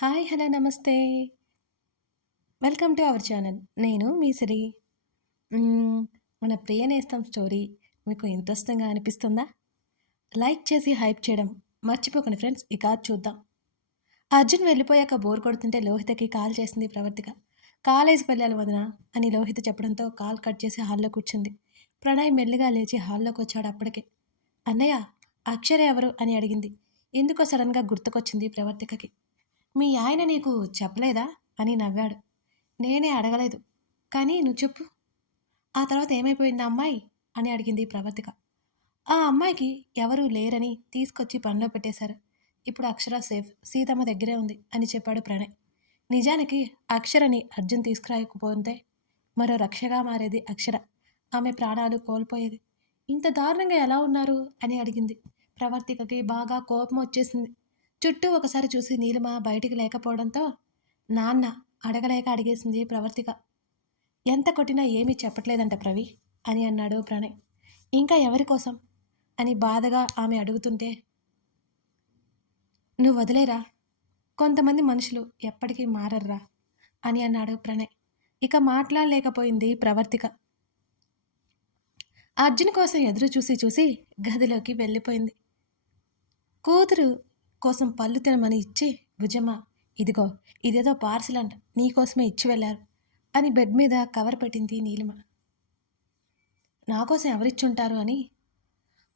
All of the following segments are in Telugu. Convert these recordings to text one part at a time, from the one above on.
హాయ్! హలో! నమస్తే. Welcome to our channel. నేను మీ సిరి. హ్మ్. మన ప్రియ నేస్తం స్టోరీ మీకు ఇంట్రెస్టింగ్‌గా అనిపిస్తుందా? లైక్ చేసి హైప్ చేయడం మర్చిపోకండి ఫ్రెండ్స్. ఇక చూద్దాం. అర్జున్ వెళ్ళిపోయాక బోర్ కొడుతుంటే లోహితకి కాల్ చేసింది ప్రవర్తిక. కాలేజీకి వెళ్ళాలి వదిన అని లోహిత చెప్పడంతో కాల్ కట్ చేసి హాల్‌లో కూర్చుంది. ప్రణయ్ మెల్లిగా లేచి హాల్లోకొచ్చాడు అప్పటికే. అన్నయ్య, అక్షర ఎవరు అని అడిగింది. ఎందుకో సడన్‌గా గుర్తుకొచ్చింది ప్రవర్తికకి. మీ ఆయన నీకు చెప్పలేదా అని నవ్వాడు. నేనే అడగలేదు. కానీ నువ్వు చెప్పు. ఆ తర్వాత ఏమైపోయింది ఆ అమ్మాయి అని అడిగింది ప్రవర్తిక. ఆ అమ్మాయికి ఎవరూ లేరని తీసుకొచ్చి పనిలో పెట్టేశారు. ఇప్పుడు అక్షర సేఫ్. సీతమ్మ దగ్గరే ఉంది అని చెప్పాడు ప్రణయ్. నిజానికి అక్షరని అర్జున్ తీసుకురాకపోతే మరో రక్షగా మారేది అక్షర. ఆమె ప్రాణాలు కోల్పోయేది. ఇంత దారుణంగా ఎలా ఉన్నారు అని అడిగింది. ప్రవర్తికకి బాగా కోపం వచ్చేసింది. చుట్టూ ఒకసారి చూసి నీలిమ బయటికి లేకపోవడంతో నాన్న అడగలేక అడిగేసింది ప్రవర్తిక. ఎంత కొట్టినా ఏమీ చెప్పట్లేదంట ప్రవి అని అన్నాడు ప్రణయ్. ఇంకా ఎవరి కోసం అని బాధగా ఆమె అడుగుతుంటే, నువ్వు వదిలేరా, కొంతమంది మనుషులు ఎప్పటికీ మారర్రా అని అన్నాడు ప్రణయ్. ఇక మాట్లాడలేకపోయింది ప్రవర్తిక. అర్జున్ కోసం ఎదురు చూసి చూసి గదిలోకి వెళ్ళిపోయింది. కూతురు కోసం పళ్ళు తినమని ఇచ్చి, భుజమ్మ ఇదిగో, ఇదేదో పార్సిల్ అంట, నీకోసమే ఇచ్చి వెళ్ళారు అని బెడ్ మీద కవర్ పెట్టింది నీలిమ. నా కోసం ఎవరిచ్చుంటారు అని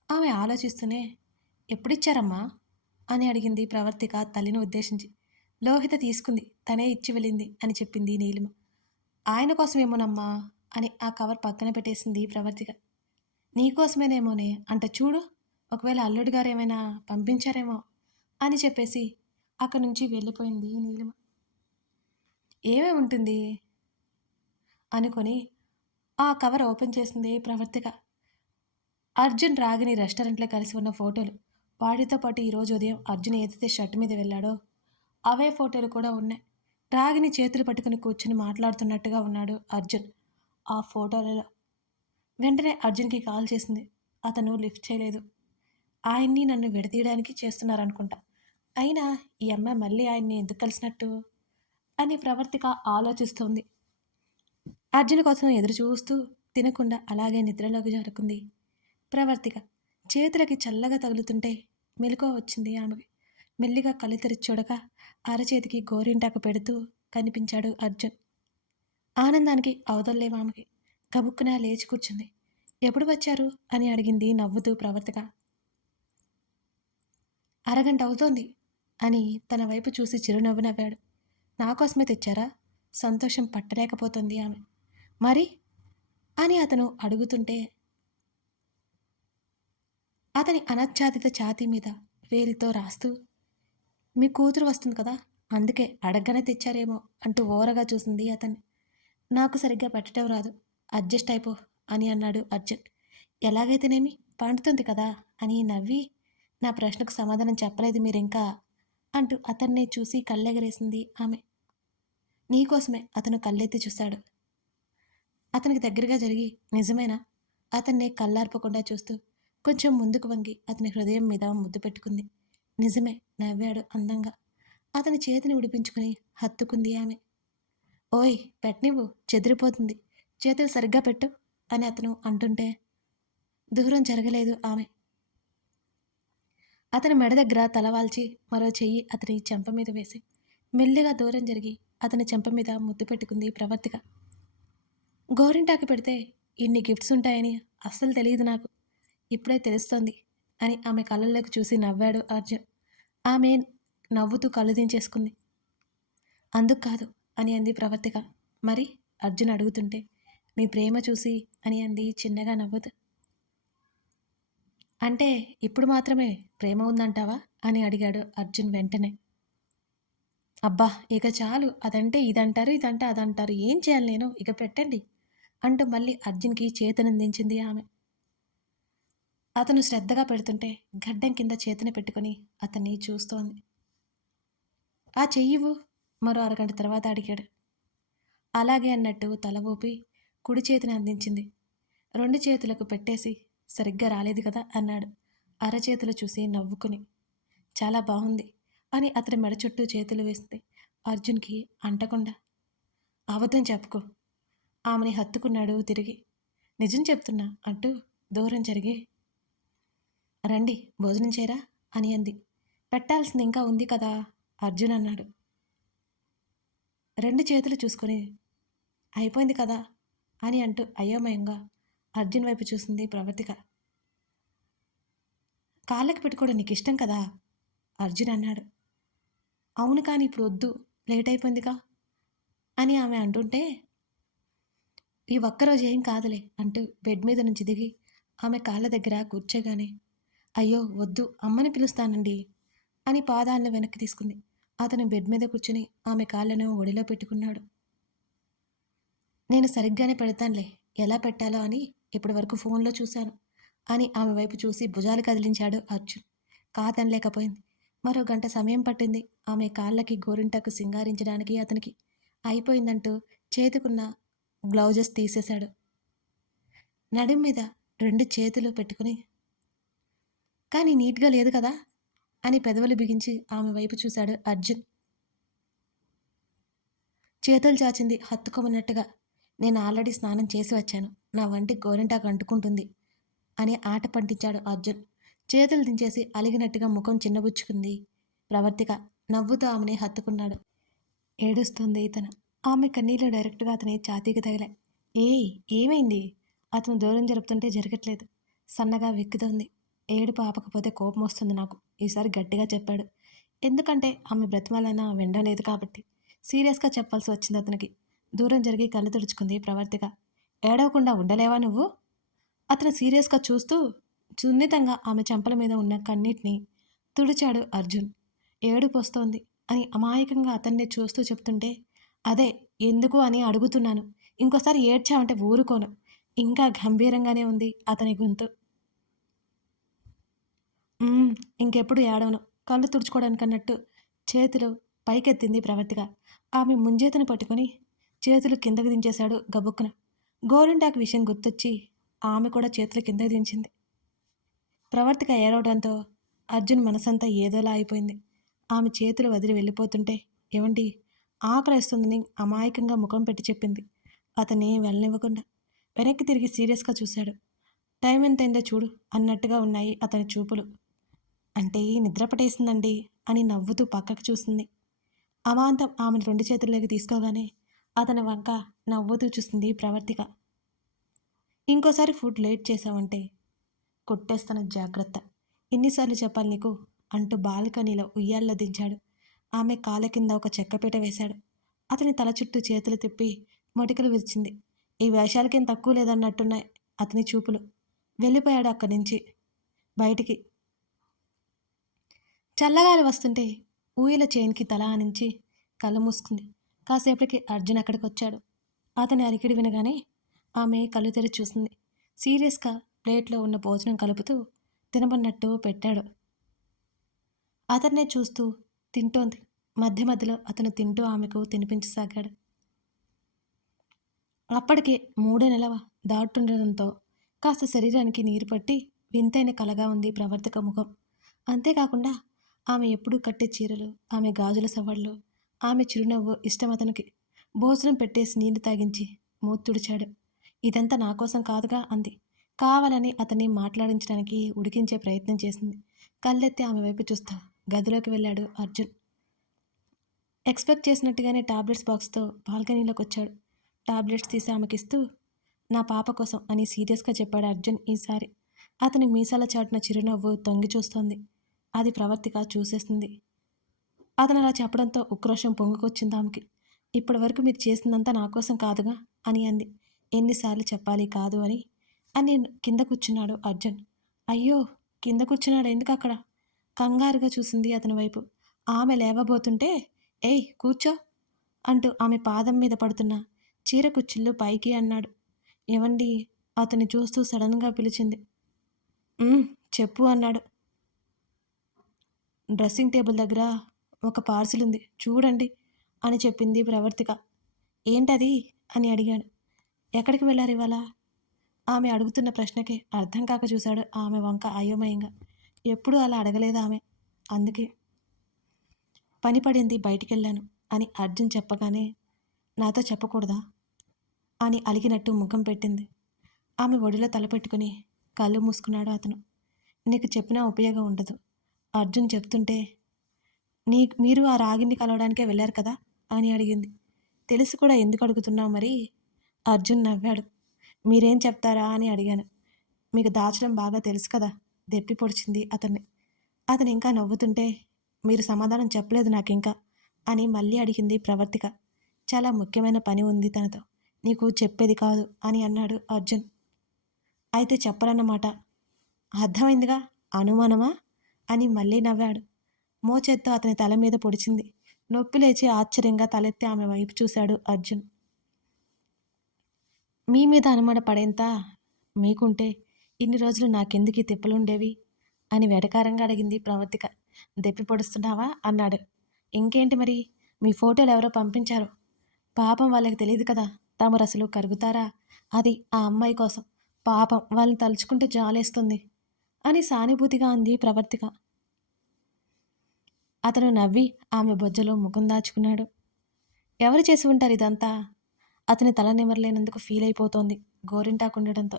ఆమె ఆలోచిస్తూనే, ఎప్పుడిచ్చారమ్మా అని అడిగింది ప్రవర్తిక తల్లిని ఉద్దేశించి. లోహిత తీసుకుంది, తనే ఇచ్చి వెళ్ళింది అని చెప్పింది నీలిమ. ఆయన కోసమేమోనమ్మా అని ఆ కవర్ పక్కన పెట్టేసింది ప్రవర్తిక. నీకోసమేనేమోనే అంట చూడు, ఒకవేళ అల్లుడు గారు ఏమైనా పంపించారేమో అని చెప్పేసి అక్కడి నుంచి వెళ్ళిపోయింది నీలిమ. ఏమేమి ఉంటుంది అనుకొని ఆ కవర్ ఓపెన్ చేసింది ప్రవర్తిక. అర్జున్ రాగిని రెస్టారెంట్లో కలిసి ఉన్న ఫోటోలు, వాటితో పాటు ఈరోజు ఉదయం అర్జున్ ఏదైతే షర్ట్ మీద వెళ్ళాడో అవే ఫోటోలు కూడా ఉన్నాయి. రాగిని చేతులు పట్టుకుని కూర్చుని మాట్లాడుతున్నట్టుగా ఉన్నాడు అర్జున్ ఆ ఫోటోలలో. వెంటనే అర్జున్కి కాల్ చేసింది. అతను లిఫ్ట్ చేయలేదు. ఆయన్ని నన్ను విడదీయడానికి చేస్తున్నారనుకుంటా. అయినా ఈ అమ్మాయి మళ్ళీ ఆయన్ని ఎందుకు కలిసినట్టు అని ప్రవర్తిక ఆలోచిస్తోంది. అర్జున్ కోసం ఎదురు చూస్తూ తినకుండా అలాగే నిద్రలోకి జారుకుంది ప్రవర్తిక. చేతులకి చల్లగా తగులుతుంటే మెలకువ వచ్చింది ఆమెకి. మెల్లిగా కళ్ళు తెరిచి చూడగా అరచేతికి గోరింటాకు పెడుతూ కనిపించాడు అర్జున్. ఆనందానికి అవధుల్లేవు ఆమెకి. గబుక్కున లేచి కూర్చుంది. ఎప్పుడు వచ్చారు అని అడిగింది నవ్వుతూ ప్రవర్తిక. అరగంట అవుతోంది అని తన వైపు చూసి చిరునవ్వు నవ్వాడు. నా కోసమే తెచ్చారా? సంతోషం పట్టలేకపోతుంది ఆమె. మరి అని అతను అడుగుతుంటే అతని అనచ్ఛాదిత ఛాతీ మీద వేలితో రాస్తూ, మీ కూతురు వస్తుంది కదా, అందుకే అడగగానే తెచ్చారేమో అంటూ ఓరగా చూసింది అతన్ని. నాకు సరిగ్గా పెట్టడం రాదు, అడ్జస్ట్ అయిపో అని అన్నాడు అర్జున్. ఎలాగైతేనేమి, పండుతుంది కదా అని నవ్వి, నా ప్రశ్నకు సమాధానం చెప్పలేదు మీరింకా అంటూ అతన్నే చూసి కళ్ళెగరేసింది ఆమె. నీకోసమే అతను కళ్ళెత్తి చూశాడు. అతనికి దగ్గరగా జరిగి, నిజమేనా అతన్ని కళ్ళార్పకుండా చూస్తూ కొంచెం ముందుకు వంగి అతని హృదయం మీద ముద్దు పెట్టుకుంది. నిజమే నవ్వాడు అందంగా. అతని చేతిని విడిపించుకుని హత్తుకుంది ఆమె. ఓయ్ పెట్టనివ్వు, చెదిరిపోతుంది, చేతులు సరిగ్గా పెట్టు అని అతను అంటుంటే దూరం జరగలేదు ఆమె. అతని మెడ దగ్గర తలవాల్చి మరో చెయ్యి అతని చెంప మీద వేసి మెల్లిగా దూరం జరిగి అతని చెంప మీద ముద్దు పెట్టుకుంది ప్రవర్తిక. గోరింటాకు పెడితే ఇన్ని గిఫ్ట్స్ ఉంటాయని అస్సలు తెలియదు నాకు, ఇప్పుడే తెలుస్తోంది అని ఆమె కళ్ళల్లోకి చూసి నవ్వాడు అర్జున్. ఆమె నవ్వుతూ కళ్ళు దించేసుకుంది. అందుకు కాదు అని అంది ప్రవర్తిక. మరి అర్జున్ అడుగుతుంటే, మీ ప్రేమ చూసి అని అంది చిన్నగా నవ్వుతూ. అంటే ఇప్పుడు మాత్రమే ప్రేమ ఉందంటావా అని అడిగాడు అర్జున్ వెంటనే. అబ్బా ఇక చాలు, అదంటే ఇదంటారు, ఇదంటే అదంటారు, ఏం చేయాలి నేను, ఇక పెట్టండి అంటూ మళ్ళీ అర్జున్కి చేతనందించింది ఆమె. అతను శ్రద్ధగా పెడుతుంటే గడ్డం కింద చేతిని పెట్టుకుని అతన్ని చూస్తోంది. ఆ చెయ్యివు మరో అరగంట తర్వాత అడిగాడు. అలాగే అన్నట్టు తల ఊపి కుడి చేతిని అందించింది. రెండు చేతులకు పెట్టేసి, సరిగ్గా రాలేదు కదా అన్నాడు అరచేతులు చూసి నవ్వుకుని. చాలా బాగుంది అని అతని మెడ చుట్టూ చేతులు వేసింది. అర్జున్కి అంటకుండా. అబద్ధం చెప్పుకో. ఆమెని హత్తుకున్నాడు తిరిగి. నిజం చెప్తున్నా అంటూ దూరం జరిగి, రండి భోజనం చేయరా అని అంది. పెట్టాల్సింది ఇంకా ఉంది కదా అర్జున్ అన్నాడు. రెండు చేతులు చూసుకొని అయిపోయింది కదా అని అంటూ అయోమయంగా అర్జున్ వైపు చూసింది ప్రవర్తిక. కాళ్ళకి పెట్టుకోవడం నీకు ఇష్టం కదా అర్జున్ అన్నాడు. అవును కానీ ఇప్పుడు వద్దు, లేట్ అయిపోయిందిగా అని ఆమె అంటుంటే, ఈ ఒక్కరోజు ఏం కాదులే అంటూ బెడ్ మీద నుంచి దిగి ఆమె కాళ్ళ దగ్గర కూర్చోగానే, అయ్యో వద్దు అమ్మని పిలుస్తానండి అని పాదాలను వెనక్కి తీసుకుంది. అతను బెడ్ మీద కూర్చుని ఆమె కాళ్ళను ఒడిలో పెట్టుకున్నాడు. నేను సరిగ్గానే పెడతానులే, ఎలా పెట్టాలో అని ఇప్పటి వరకు ఫోన్లో చూశాను అని ఆమె వైపు చూసి భుజాలు కదిలించాడు అర్జున్. కాదనలేకపోయింది. మరో గంట సమయం పట్టింది ఆమె కాళ్ళకి గోరింటాకు సింగారించడానికి అతనికి. అయిపోయిందంటూ చేతుకున్న గ్లౌజెస్ తీసేశాడు. నడుం మీద రెండు చేతులు పెట్టుకుని, కానీ నీట్గా లేదు కదా అని పెదవులు బిగించి ఆమె వైపు చూశాడు అర్జున్. చేతులు చాచింది హత్తుకోమన్నట్టుగా. నేను ఆల్రెడీ స్నానం చేసి వచ్చాను, నా వంటి గోరింటాకు అంటుకుంటుంది అని ఆట పండించాడు అర్జున్. చేతులు దించేసి అలిగినట్టుగా ముఖం చిన్నబుచ్చుకుంది ప్రవర్తిక. నవ్వుతూ ఆమెని హత్తుకున్నాడు. ఏడుస్తుంది ఇతను. ఆమె కన్నీళ్ళు డైరెక్ట్గా అతని ఛాతీకి తగిలాయి. ఏయ్ ఏమైంది? అతను దూరం జరుపుతుంటే జరగట్లేదు. సన్నగా వెక్కుతోంది. ఏడుపు ఆపకపోతే కోపం వస్తుంది నాకు. ఈసారి గట్టిగా చెప్పాడు. ఎందుకంటే ఆమె బ్రతిమాలైనా వినడం లేదు కాబట్టి. సీరియస్గా చెప్పాల్సి వచ్చింది అతనికి. దూరం జరిగి కళ్ళు తుడుచుకుంది ప్రవర్తిక. ఏడవకుండా ఉండలేవా నువ్వు? అతను సీరియస్గా చూస్తూ సున్నితంగా ఆమె చెంపల మీద ఉన్న కన్నీటిని తుడిచాడు అర్జున్. ఏడుపు వస్తోంది అని అమాయకంగా అతన్ని చూస్తూ చెప్తుంటే, అదే ఎందుకు అని అడుగుతున్నాను. ఇంకోసారి ఏడ్చావంటే ఊరుకోను. ఇంకా గంభీరంగానే ఉంది అతని గొంతు. ఇంకెప్పుడు ఏడవను. కళ్ళు తుడుచుకోవడానికన్నట్టు చేతులు పైకెత్తింది ప్రవర్తిక. ఆమె ముంజేతను పట్టుకొని చేతులు కిందకు దించేశాడు గబుక్కున. గోరింటాకు విషయం గుర్తొచ్చి ఆమె కూడా చేతులు కిందకు దించింది. ప్రవర్తిక ఏడవడంతో అర్జున్ మనసంతా ఏదోలా అయిపోయింది. ఆమె చేతులు వదిలి వెళ్ళిపోతుంటే, ఏమండి ఆకలేస్తుందని అమాయకంగా ముఖం పెట్టి చెప్పింది. అతన్ని వెళ్ళనివ్వకుండా వెనక్కి తిరిగి సీరియస్గా చూశాడు. టైం ఎంతైందో చూడు అన్నట్టుగా ఉన్నాయి అతని చూపులు. అంటే నిద్ర పట్టేసిందండి అని నవ్వుతూ పక్కకు చూసింది. అమాంతం ఆమెను రెండు చేతుల్లోకి తీసుకోగానే అతని వంక నవ్వుతూ చూసింది ప్రవర్తిక. ఇంకోసారి ఫుడ్ లేట్ చేశావంటే కొట్టేస్తాను జాగ్రత్త. ఎన్నిసార్లు చెప్పాలి నీకు అంటూ బాల్కనీలో ఉయ్యాల్లో దించాడు. ఆమె కాళ్ళ కింద ఒక చెక్కపీట వేశాడు. అతని తల చుట్టూ చేతులు తిప్పి మొటికలు విరిచింది. ఈ వేషాలకేం తక్కువ లేదన్నట్టున్నాయి అతని చూపులు. వెళ్ళిపోయాడు అక్కడి నుంచి బయటికి. చల్లగాలి వస్తుంటే ఊయల చైన్కి తల ఆనించి కళ్ళు మూసుకుంది. కాసేపటికి అర్జున్ అక్కడికి వచ్చాడు. అతని అలికిడి వినగానే ఆమె కళ్ళు తెరిచి చూసింది. సీరియస్గా ప్లేట్లో ఉన్న భోజనం కలుపుతూ తినమన్నట్టు పెట్టాడు. అతన్నే చూస్తూ తింటోంది. మధ్య మధ్యలో అతను తింటూ ఆమెకు తినిపించసాగాడు. అప్పటికే 3వ నెల దాటుండడంతో కాస్త శరీరానికి నీరు పట్టి వింతైన కలగా ఉంది ప్రవర్తక ముఖం. అంతేకాకుండా ఆమె ఎప్పుడూ కట్టే చీరలు, ఆమె గాజుల సవళ్ళు, ఆమె చిరునవ్వు ఇష్టం అతనికి. భోజనం పెట్టేసి నీళ్లు తాగించి మూతుడిచాడు. ఇదంతా నా కోసం కాదుగా అంది. కావాలని అతన్ని మాట్లాడించడానికి ఉడికించే ప్రయత్నం చేసింది. కళ్ళెత్తి ఆమె వైపు చూస్తా గదిలోకి వెళ్ళాడు అర్జున్. ఎక్స్పెక్ట్ చేసినట్టుగానే టాబ్లెట్స్ బాక్స్తో బాల్కనీలోకి వచ్చాడు. టాబ్లెట్స్ తీసి ఆమెకిస్తూ, నా పాప కోసం అని సీరియస్గా చెప్పాడు అర్జున్ ఈసారి. అతని మీసాల చాటున చిరునవ్వు తొంగి చూస్తోంది. అది ప్రవర్తిక చూసేసింది. అతను అలా చెప్పడంతో ఉక్రోషం పొంగుకొచ్చింది ఆమెకి. ఇప్పటి వరకు మీరు చేసిందంతా నా కోసం కాదుగా అని అంది. ఎన్నిసార్లు చెప్పాలి కాదు అని అని కింద కూర్చున్నాడు అర్జున్. అయ్యో కింద కూర్చున్నాడు ఎందుకు అక్కడ? కంగారుగా చూసింది అతని వైపు. ఆమె లేవబోతుంటే, ఏయ్ కూర్చో అంటూ ఆమె పాదం మీద పడుతున్న చీర కుచ్చిళ్ళు పైకి అన్నాడు. ఏవండి అతన్ని చూస్తూ సడన్గా పిలిచింది. చెప్పు అన్నాడు. డ్రెస్సింగ్ టేబుల్ దగ్గర ఒక పార్సిల్ ఉంది చూడండి అని చెప్పింది ప్రవర్తిక. ఏంటది అని అడిగాడు. ఎక్కడికి వెళ్ళారు ఇవాళ? ఆమె అడుగుతున్న ప్రశ్నకి అర్థం కాక చూశాడు ఆమె వంక అయోమయంగా. ఎప్పుడూ అలా అడగలేదు ఆమె. అందుకే పని పడింది బయటికెళ్ళాను అని అర్జున్ చెప్పగానే నాతో చెప్పకూడదా అని అలిగినట్టు ముఖం పెట్టింది. ఆమె ఒడిలో తలపెట్టుకుని కళ్ళు మూసుకున్నాడు అతను. నీకు చెప్పినా ఉపయోగం ఉండదు. అర్జున్ చెప్తుంటే మీరు ఆ రాగిని కలవడానికే వెళ్ళారు కదా అని అడిగింది. తెలిసి కూడా ఎందుకు అడుగుతున్నావు మరి? అర్జున్ నవ్వాడు. మీరేం చెప్తారా అని అడిగాను. మీకు దాచడం బాగా తెలుసు కదా, దెప్పి పొడిచింది అతన్ని. అతను ఇంకా నవ్వుతుంటే మీరు సమాధానం చెప్పలేదు నాకింకా అని మళ్ళీ అడిగింది ప్రవర్తిక. చాలా ముఖ్యమైన పని ఉంది తనతో, నీకు చెప్పేది కాదు అని అన్నాడు అర్జున్. అయితే చెప్పరన్నమాట. అర్థమైందిగా, అనుమానమా అని మళ్ళీ నవ్వాడు. మోచేత్తో అతని తల మీద పొడిచింది. నొప్పి లేచి ఆశ్చర్యంగా తలెత్తి ఆమె వైపు చూశాడు అర్జున్. మీ మీద అనుమాన పడేంత మీకుంటే ఇన్ని రోజులు నాకెందుకు ఈ తిప్పలుండేవి అని వెటకారంగా అడిగింది ప్రవర్తిక. దెప్పి పొడుస్తున్నావా అన్నాడు. ఇంకేంటి మరి, మీ ఫోటోలు ఎవరో పంపించారు. పాపం వాళ్ళకి తెలియదు కదా, తమరు అసలు కరుగుతారా, అది ఆ అమ్మాయి కోసం. పాపం వాళ్ళని తలుచుకుంటే జాలేస్తుంది అని సానుభూతిగా అంది ప్రవర్తిక. అతను నవ్వి ఆమె బొజ్జలో ముఖం దాచుకున్నాడు. ఎవరు చేసి ఉంటారు ఇదంతా? అతని తల నిమరలేనందుకు ఫీల్ అయిపోతోంది గోరింటాకుండడంతో.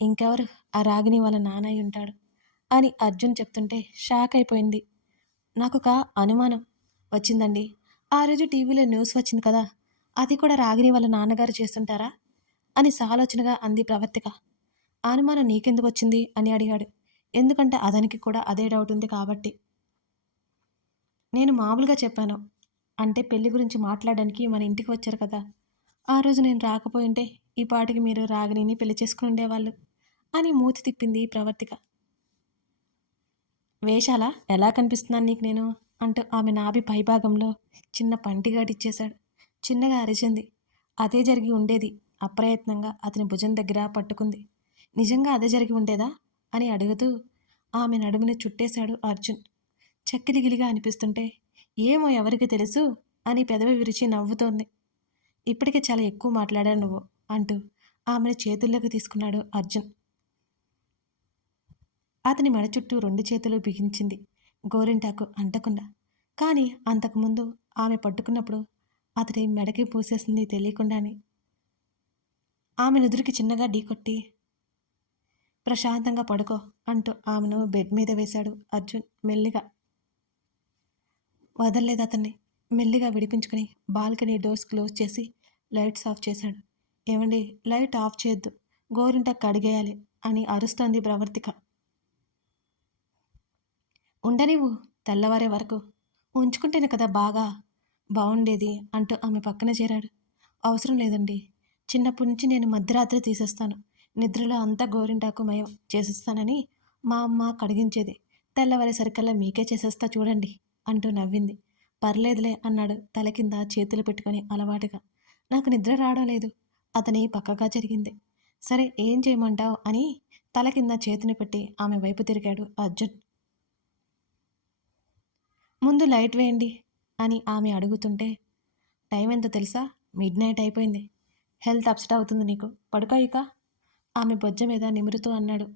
ఇంకెవరు, ఆ రాగిని వాళ్ళ నాన్న అయి ఉంటాడు అని అర్జున్ చెప్తుంటే షాక్ అయిపోయింది. నాకొక అనుమానం వచ్చిందండి. ఆ రోజు టీవీలో న్యూస్ వచ్చింది కదా, అది కూడా రాగిని వాళ్ళ నాన్నగారు చేస్తుంటారా అని సాలోచనగా అంది ప్రవర్తిక. ఆ అనుమానం నీకెందుకు వచ్చింది అని అడిగాడు. ఎందుకంటే అతనికి కూడా అదే డౌట్ ఉంది కాబట్టి. నేను మామూలుగా చెప్పాను. అంటే పెళ్లి గురించి మాట్లాడడానికి మన ఇంటికి వచ్చారు కదా, ఆ రోజు నేను రాకపోయింటే ఈ పాటికి మీరు రాగిణిని పెళ్లి చేసుకుని ఉండేవాళ్ళు అని మూతి తిప్పింది ప్రవర్తిక. వేషాలా, ఎలా కనిపిస్తున్నాను నీకు నేను అంటూ ఆమె నాభి పైభాగంలో చిన్న పంటిగాటిచ్చేశాడు. చిన్నగా అరిచింది. అదే జరిగి ఉండేది. అప్రయత్నంగా అతని భుజం దగ్గర పట్టుకుంది. నిజంగా అదే జరిగి ఉండేదా అని అడుగుతూ ఆమె నడుముని చుట్టేశాడు అర్జున్. చక్కిలిగిలిగా అనిపిస్తుంటే ఏమో ఎవరికి తెలుసు అని పెదవి విరిచి నవ్వుతోంది. ఇప్పటికే చాలా ఎక్కువ మాట్లాడావు నువ్వు అంటూ ఆమెను చేతుల్లోకి తీసుకున్నాడు అర్జున్. అతని మెడ చుట్టూ 2 చేతులు బిగించింది, గోరింటాకు అంటకుండా. కానీ అంతకుముందు ఆమె పట్టుకున్నప్పుడు అతని మెడకి పూసేసింది తెలియకుండానే. ఆమె నుదురికి చిన్నగా ఢీకొట్టి ప్రశాంతంగా పడుకో అంటూ ఆమెను బెడ్ మీద వేశాడు అర్జున్ మెల్లిగా. వదల్లేదు అతన్ని. మెల్లిగా విడిపించుకుని బాల్కనీ డోర్స్ క్లోజ్ చేసి లైట్స్ ఆఫ్ చేశాడు. ఏమండి, లైట్ ఆఫ్ చేయొద్దు, గోరింటాకు కడిగేయాలి అని అరుస్తోంది ప్రవర్తిక. ఉండనివ్వు, తెల్లవారే వరకు ఉంచుకుంటేనే కదా బాగుండేది అంటూ ఆమె పక్కన చేరాడు. అవసరం లేదండి, చిన్నప్పటి నుంచి నేను మధ్యరాత్రి తీసేస్తాను. నిద్రలో అంతా గోరింటాకు మయం చేసేస్తానని మా అమ్మ కడిగించేది. తెల్లవారేసరికల్లా మీకే చేసేస్తా చూడండి అంటూ నవ్వింది. పర్లేదులే అన్నాడు తల కింద చేతులు పెట్టుకొని అలవాటుగా. నాకు నిద్ర రావడం లేదు. అతని పక్కగా జరిగింది. సరే ఏం చేయమంటావు అని తల కింద చేతిని పెట్టి ఆమె వైపు తిరిగాడు అర్జున్. ముందు లైట్ వేయండి అని ఆమె అడుగుతుంటే టైం ఎంతో తెలుసా, మిడ్ నైట్ అయిపోయింది. హెల్త్ అప్సెట్ అవుతుంది నీకు, పడుకో ఇక ఆమె బొజ్జ మీద నిమురుతూ అన్నాడు.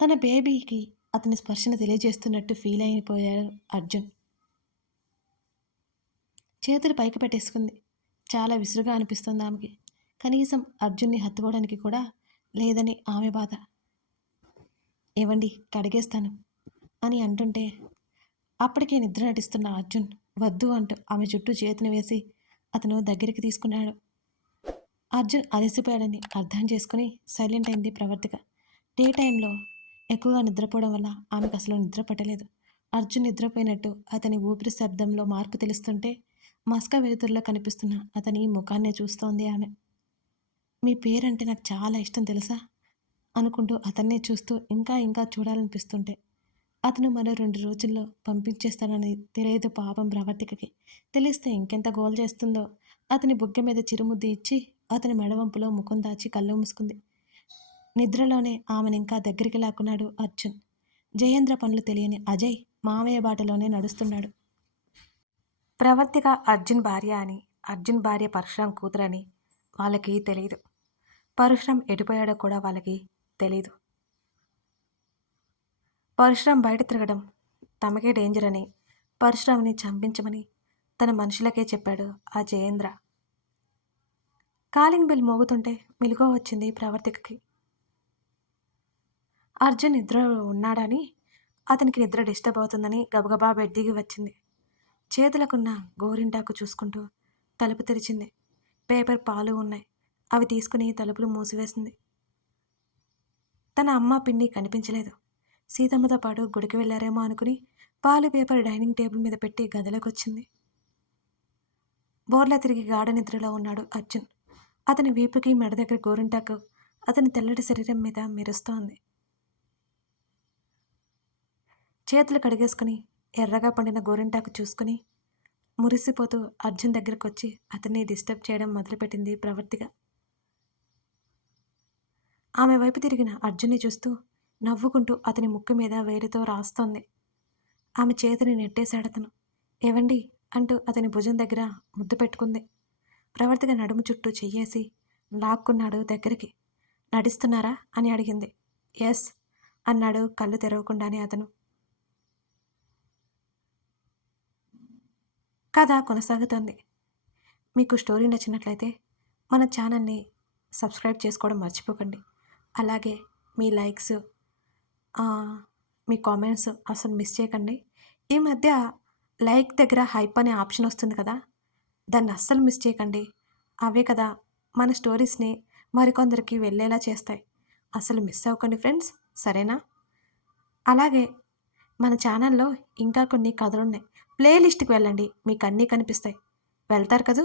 తన బేబీకి అతని స్పర్శను తెలియజేస్తున్నట్టు ఫీల్ అయిపోయాడు అర్జున్. చేతులు పైకి పెట్టేసుకుంది. చాలా విసురుగా అనిపిస్తుంది ఆమెకి. కనీసం అర్జున్ని హత్తుకోవడానికి కూడా లేదని ఆమె బాధ. ఏవండి, కడిగేస్తాను అని అంటుంటే అప్పటికే నిద్ర నటిస్తున్న అర్జున్ వద్దు అంటూ ఆమె చుట్టూ చేతిని వేసి అతను దగ్గరికి తీసుకున్నాడు. అర్జున్ అలసిపోయాడని అర్థం చేసుకుని సైలెంట్ అయింది ప్రవర్తిక. డే టైంలో ఎక్కువగా నిద్రపోవడం వల్ల ఆమెకు అసలు నిద్ర పట్టలేదు. అర్జున్ నిద్రపోయినట్టు అతని ఊపిరి శబ్దంలో మార్పు తెలుస్తుంటే మస్క వెలుతురులో కనిపిస్తున్న అతని ముఖాన్నే చూస్తోంది ఆమె. మీ పేరంటే నాకు చాలా ఇష్టం తెలుసా అనుకుంటూ అతన్నే చూస్తూ ఇంకా ఇంకా చూడాలనిపిస్తుంటే అతను మరో 2 రోజుల్లో పంపించేస్తానని తెలియదు పాపం ప్రవర్తికకి. తెలిస్తే ఇంకెంత గోల్ చేస్తుందో. అతని బుగ్గ మీద చిరుముద్దు ఇచ్చి అతని మెడవంపులో ముఖం దాచి కళ్ళు మూసుకుంది. నిద్రలోనే ఆమెను ఇంకా దగ్గరికి లాక్కున్నాడు అర్జున్. జయేంద్ర పనులు తెలియని అజయ్ మామయ్య బాటలోనే నడుస్తున్నాడు. ప్రవర్తిక అర్జున్ భార్య అని, అర్జున్ భార్య పరశురాం కూతురని వాళ్ళకి తెలియదు. పరశురాం ఎటుపోయాడో కూడా వాళ్ళకి తెలీదు. పరశురాం బయట తిరగడం తమకే డేంజర్ అని పరశురాముని చంపించమని తన మనుషులకే చెప్పాడు ఆ జయేంద్ర. కాలింగ్ బెల్ మోగుతుంటే మెలకువ వచ్చింది ప్రవర్తికకి. అర్జున్ నిద్రలో ఉన్నాడని, అతనికి నిద్ర డిస్టర్బ్ అవుతుందని గబగబా బెడ్ దిగి వచ్చింది. చేతులకున్న గోరింటాకు చూసుకుంటూ తలుపు తెరిచింది. పేపర్ పాలు ఉన్నాయి. అవి తీసుకుని తలుపులు మూసివేసింది. తన అమ్మ పిన్ని కనిపించలేదు. సీతమ్మతో పాటు గుడికి వెళ్ళారేమో అనుకుని పాలు పేపర్ డైనింగ్ టేబుల్ మీద పెట్టి గదిలోకి వచ్చింది. బోర్లా తిరిగి గాఢ నిద్రలో ఉన్నాడు అర్జున్. అతని వీపుకి మెడ దగ్గర గోరింటాకు అతని తెల్లటి శరీరం మీద మెరుస్తోంది. చేతులు కడిగేసుకుని ఎర్రగా పండిన గోరింటాకు చూసుకుని మురిసిపోతూ అర్జున్ దగ్గరకు వచ్చి అతన్ని డిస్టర్బ్ చేయడం మొదలుపెట్టింది ప్రవర్తిగా. ఆమె వైపు తిరిగిన అర్జున్ని చూస్తూ నవ్వుకుంటూ అతని ముక్కు మీద వేలితో రాస్తోంది. ఆమె చేతిని నెట్టేశాడతను. ఏవండి అంటూ అతని భుజం దగ్గర ముద్దు పెట్టుకుంది. ప్రవర్తిక నడుము చుట్టూ చెయ్యేసి లాక్కున్నాడు దగ్గరికి. నడిస్తున్నారా అని అడిగింది. ఎస్ అన్నాడు కళ్ళు తెరవకుండానే అతను. కథ కొనసాగుతోంది. మీకు స్టోరీ నచ్చినట్లయితే మన ఛానల్ని సబ్స్క్రైబ్ చేసుకోవడం మర్చిపోకండి. అలాగే మీ లైక్స్, మీ కామెంట్స్ అసలు మిస్ చేయకండి. ఈ మధ్య లైక్ దగ్గర హైప్ అనే ఆప్షన్ వస్తుంది కదా, దాన్ని అస్సలు మిస్ చేయకండి. అవే కదా మన స్టోరీస్ని మరికొందరికి వెళ్ళేలా చేస్తాయి. అసలు మిస్ అవ్వకండి ఫ్రెండ్స్, సరేనా? అలాగే మన ఛానల్లో ఇంకా కొన్ని కథలున్నాయి. ప్లేలిస్ట్కి వెళ్ళండి, మీకు అన్నీ కనిపిస్తాయి. వెళ్తారు కదూ?